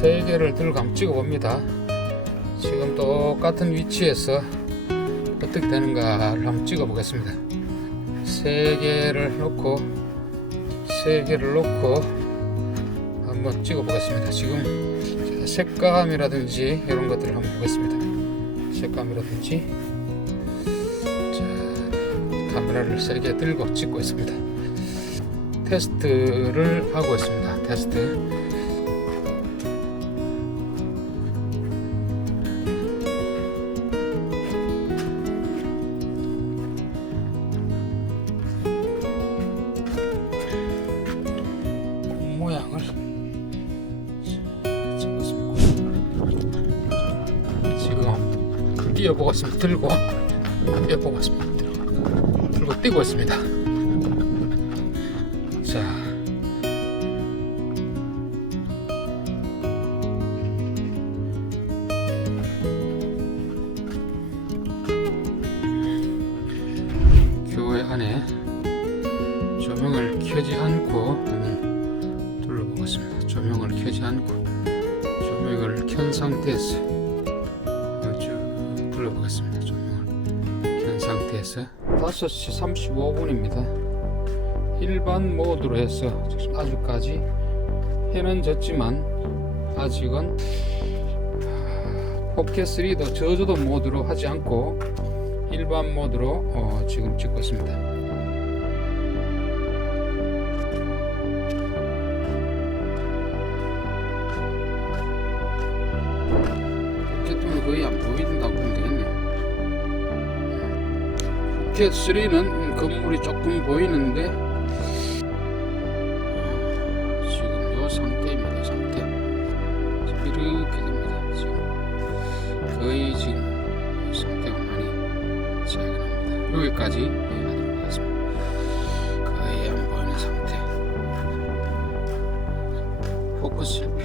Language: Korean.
세 개를 들고 한번 찍어 봅니다. 지금 똑같은 위치에서 어떻게 되는가를 한번 찍어 보겠습니다. 세 개를 놓고 세 개를 놓고 한번 찍어 보겠습니다. 지금 색감이라든지 이런 것들을 한번 보겠습니다. 색감이라든지 자, 카메라를 세개 들고 찍고 있습니다. 테스트를 하고 있습니다. 테스트. 뛰어보고 있습니다. 들고 뛰어보고 있습니다. 들고, 들고 뛰고 있습니다. 자. 교회 안에 조명을 켜지 않고 한번 둘러보겠습니다. 조명을 켜지 않고 조명을 켠 상태에서 쭉 둘러보겠습니다. 조명을 켠 상태에서 5시 35분입니다. 일반 모드로 해서 아직까지 해는 졌지만 아직은 4K 3도 저조도 모드로 하지 않고 일반 모드로 어, 지금 찍고 있습니다. 포켓2는 거의 안 보인다 포켓 3는 건물이 조금 보이는데 어, 지금 요 상태입니다. 이 상태 이렇게 됩니다. 지금 거의 지금 이 상태가 많이 차이가 납니다. 여기까지 예, 하도록 하겠습니다. 거의 안 보이는 상태. 포커스.